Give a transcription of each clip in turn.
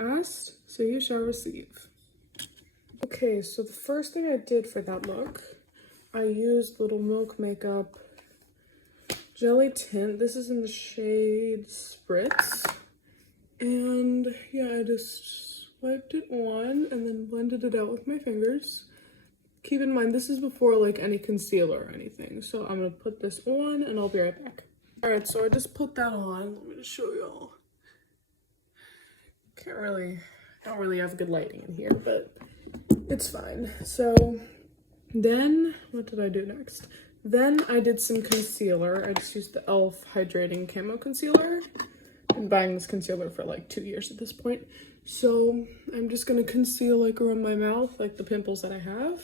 Asked, so you shall receive. Okay, so the first thing I did for that look, I used Little Milk Makeup Jelly Tint. This is in the shade Spritz. And yeah, I just swiped it on and then blended it out with my fingers. Keep in mind, this is before like any concealer or anything. So I'm gonna put this on and I'll be right back. All right, so I just put that on. Let me just show y'all. Don't really have good lighting in here, but it's fine. So then, what did I do next? Then I did some concealer. I just used the e.l.f. Hydrating Camo Concealer. I've been buying this concealer for like 2 years at this point. So I'm just gonna conceal like around my mouth, like the pimples that I have.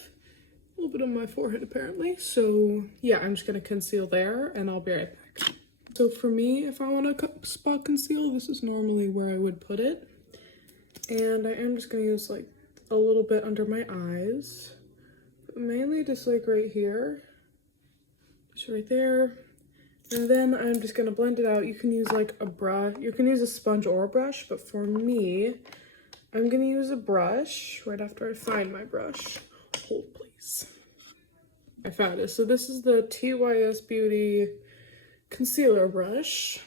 A little bit on my forehead apparently. So yeah, I'm just gonna conceal there and I'll be right back. So for me, if I want to spot conceal, this is normally where I would put it. And I am just gonna use like a little bit under my eyes. Mainly just like right here. Just right there. And then I'm just gonna blend it out. You can use like a brush. You can use a sponge or a brush, but for me, I'm gonna use a brush right after I find my brush. Hold please. I found it. So this is the TYS Beauty concealer brush.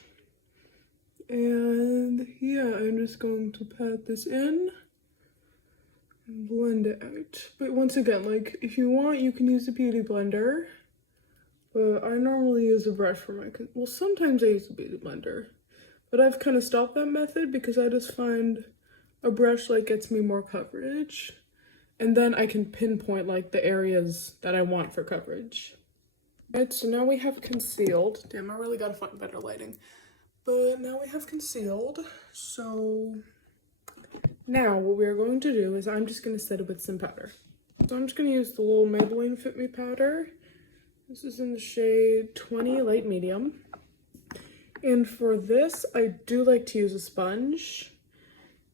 And yeah, I'm just going to pat this in and blend it out. But once again, like if you want, you can use a beauty blender. But I normally use a brush for my, well, sometimes I use a beauty blender. But I've kind of stopped that method because I just find a brush like gets me more coverage. And then I can pinpoint like the areas that I want for coverage. Alright, so now we have concealed. Damn, I really gotta find better lighting. But now we have concealed, so now what we're going to do is I'm just going to set it with some powder. So I'm just going to use the little Maybelline Fit Me powder. This is in the shade 20 Light Medium. And for this, I do like to use a sponge.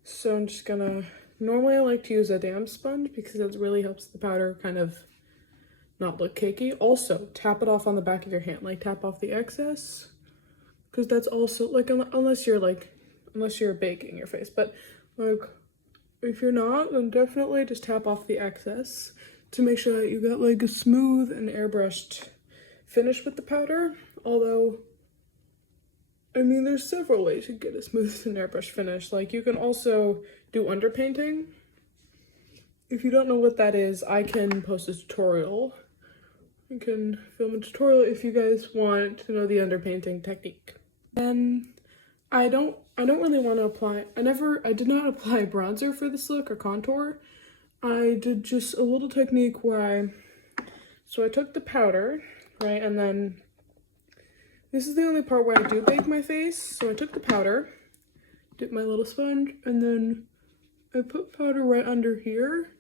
So I'm just going to, normally I like to use a damp sponge because it really helps the powder kind of not look cakey. Also, tap it off on the back of your hand, like tap off the excess. Because that's also like, unless you're baking your face, but like if you're not, then definitely just tap off the excess to make sure that you got like a smooth and airbrushed finish with the powder. Although I mean there's several ways to get a smooth and airbrushed finish. Like you can also do underpainting. If you don't know what that is, I can post a tutorial. I can film a tutorial if you guys want to know the underpainting technique. And I don't really want to apply, I did not apply bronzer for this look or contour. I did just a little technique where so I took the powder, right, and then this is the only part where I do bake my face. So I took the powder, dipped my little sponge, and then I put powder right under here.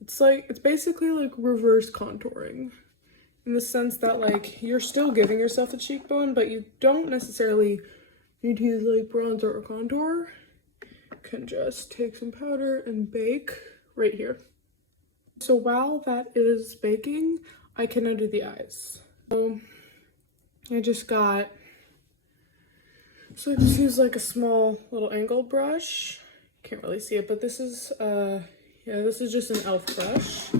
It's basically like reverse contouring. In the sense that like you're still giving yourself a cheekbone, but you don't necessarily need to use like bronzer or contour. You can just take some powder and bake right here. So while that is baking, I can undo the eyes. So I just used like a small little angle brush. Can't really see it, but this is this is just an e.l.f. brush.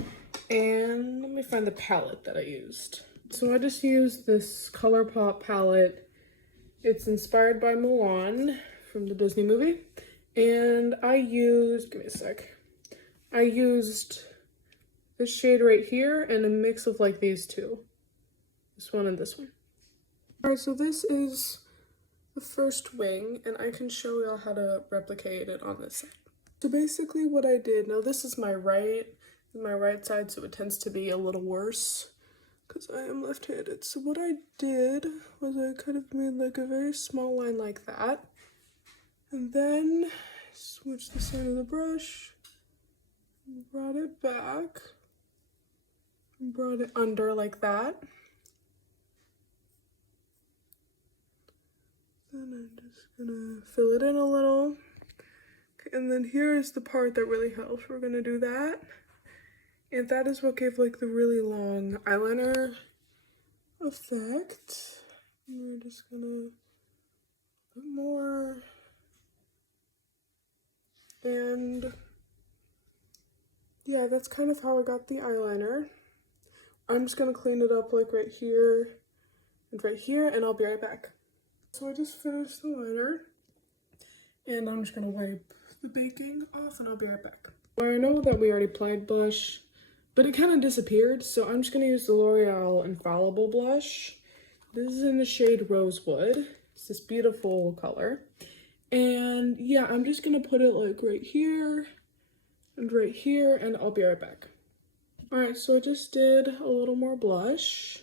And let me find the palette that I used. So I just used this ColourPop palette. It's inspired by Mulan from the Disney movie. And I used, give me a sec. I used this shade right here and a mix of like these two. This one and this one. Alright, so this is the first wing and I can show y'all how to replicate it on this side. So basically what I did, now this is my right side, so it tends to be a little worse because I am left-handed. So what I did was I kind of made like a very small line like that, and then switched the side of the brush, brought it back, and brought it under like that. Then I'm just gonna fill it in a little. Okay, and then here is the part that really helps. We're gonna do that. And that is what gave like the really long eyeliner effect. And we're just gonna put more. And yeah, that's kind of how I got the eyeliner. I'm just gonna clean it up like right here and right here, and I'll be right back. So I just finished the liner, and I'm just gonna wipe the baking off, and I'll be right back. Well, I know that we already applied blush, but it kind of disappeared, so I'm just gonna use the L'Oreal Infallible blush. This is in the shade Rosewood. It's this beautiful color. And yeah, I'm just gonna put it like right here and right here, and I'll be right back. Alright, so I just did a little more blush.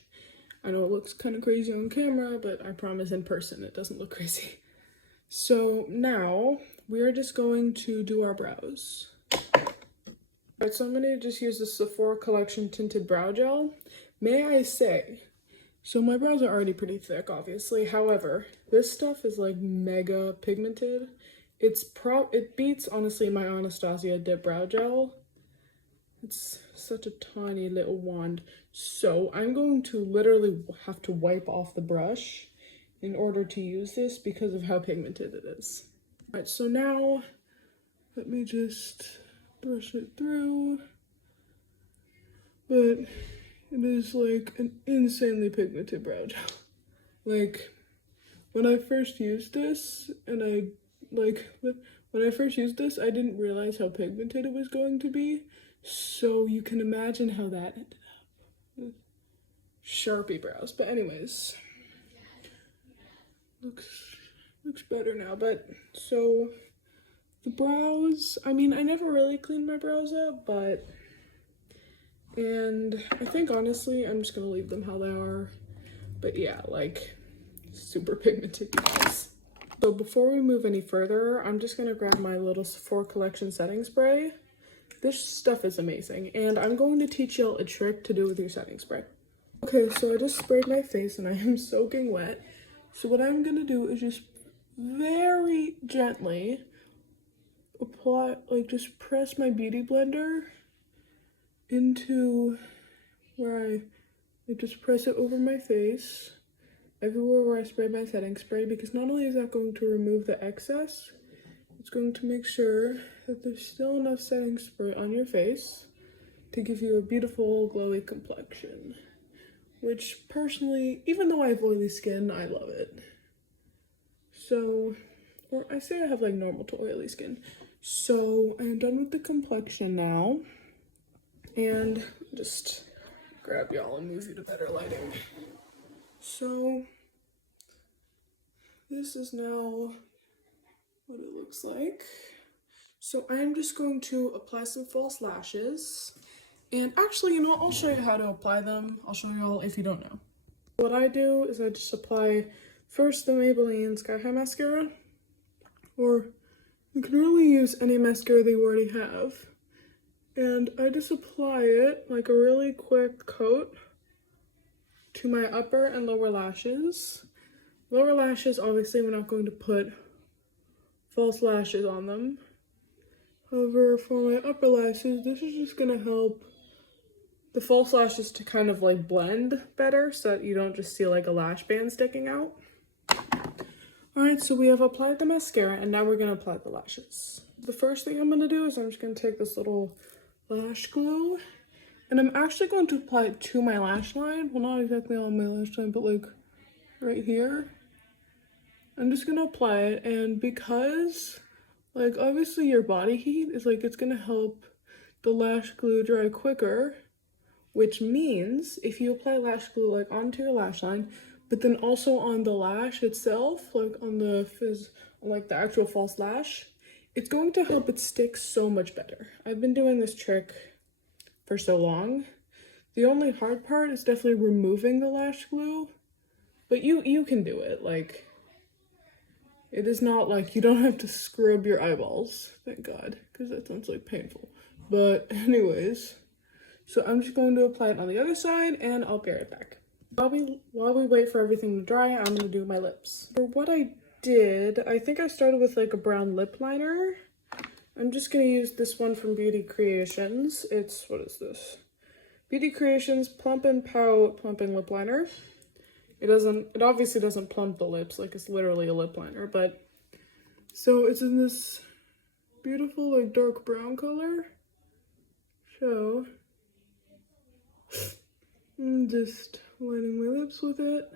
I know it looks kind of crazy on camera, but I promise in person it doesn't look crazy. So now we are just going to do our brows. Alright, so I'm going to just use the Sephora Collection Tinted Brow Gel. May I say, so my brows are already pretty thick, obviously. However, this stuff is like mega pigmented. It beats, honestly, my Anastasia Dip Brow Gel. It's such a tiny little wand. So I'm going to literally have to wipe off the brush in order to use this because of how pigmented it is. Alright, so now let me just brush it through. But it is like an insanely pigmented brow gel. Like, when I first used this, I didn't realize how pigmented it was going to be. So you can imagine how that ended up with Sharpie brows. But anyways, looks better now. But so the brows, I mean, I never really cleaned my brows up, and I think honestly I'm just gonna leave them how they are. But yeah, like super pigmented, you guys. So before we move any further, I'm just gonna grab my little Sephora Collection setting spray. This stuff is amazing, and I'm going to teach y'all a trick to do with your setting spray. Okay, so I just sprayed my face and I am soaking wet. So what I'm gonna do is just very gently apply, like just press my beauty blender into where I just press it over my face, everywhere where I sprayed my setting spray, because not only is that going to remove the excess, it's going to make sure that there's still enough setting spray on your face to give you a beautiful glowy complexion. Which personally, even though I have oily skin, I love it. So, or I say I have like normal to oily skin. So I am done with the complexion now. And just grab y'all and move you to better lighting. So this is now what it looks like. So I'm just going to apply some false lashes. And actually, you know, I'll show you how to apply them. I'll show you all if you don't know. What I do is I just apply first the Maybelline Sky High Mascara. Or you can really use any mascara that you already have. And I just apply it like a really quick coat to my upper and lower lashes. Lower lashes, obviously, we're not going to put false lashes on them. However, for my upper lashes, this is just gonna help the false lashes to kind of like blend better so that you don't just see like a lash band sticking out. Alright, so we have applied the mascara and now we're gonna apply the lashes. The first thing I'm gonna do is I'm just gonna take this little lash glue and I'm actually going to apply it to my lash line. Well, not exactly on my lash line, but like right here. I'm just gonna apply it, and because like obviously your body heat is like, it's gonna help the lash glue dry quicker, which means if you apply lash glue like onto your lash line, but then also on the lash itself, like on the like the actual false lash, it's going to help it stick so much better. I've been doing this trick for so long. The only hard part is definitely removing the lash glue, but you can do it. Like, it is not like you don't have to scrub your eyeballs, thank God, because that sounds like painful. But anyways, so I'm just going to apply it on the other side and I'll be right back. While we wait for everything to dry, I'm gonna do my lips. For what I did, I think I started with like a brown lip liner. I'm just gonna use this one from Beauty Creations. It's, what is this? Beauty Creations Plump and Pout Plumping Lip Liner. It obviously doesn't plump the lips, like it's literally a lip liner, but so it's in this beautiful like dark brown color. So I'm just lining my lips with it.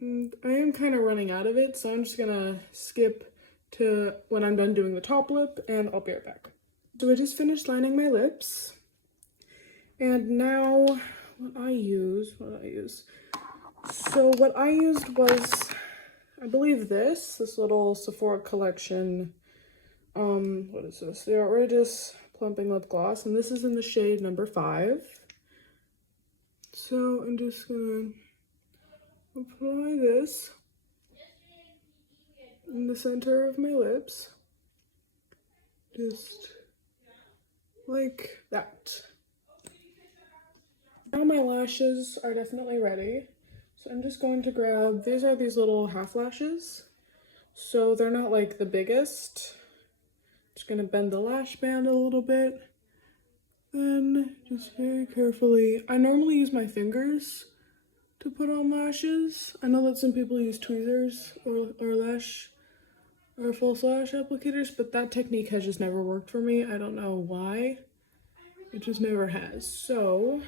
And I am kind of running out of it, so I'm just gonna skip to when I'm done doing the top lip, and I'll be right back. So I just finished lining my lips, and now what I use. So what I used was, I believe this little Sephora collection, what is this? The Outrageous Plumping Lip Gloss, and this is in the shade number 5. So I'm just gonna apply this in the center of my lips, just like that. Now my lashes are definitely ready, so I'm just going to grab, these are these little half lashes, so they're not like the biggest. Just gonna bend the lash band a little bit, then just very carefully, I normally use my fingers to put on lashes. I know that some people use tweezers or false lash applicators, but that technique has just never worked for me. I don't know why. It just never has. So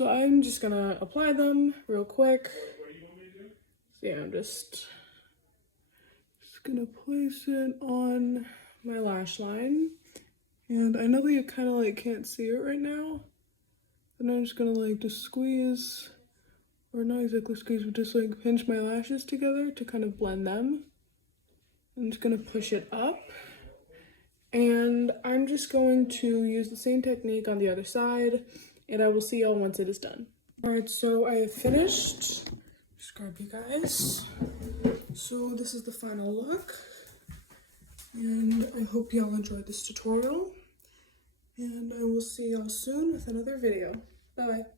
I'm just gonna apply them real quick. So yeah, I'm just gonna place it on my lash line. And I know that you kind of like can't see it right now. And I'm just gonna like just squeeze, or not exactly squeeze, but just like pinch my lashes together to kind of blend them. I'm just gonna push it up. And I'm just going to use the same technique on the other side, and I will see y'all once it is done. All right, so I have finished. Just grab you guys. So this is the final look. And I hope y'all enjoyed this tutorial. And I will see y'all soon with another video. Bye-bye.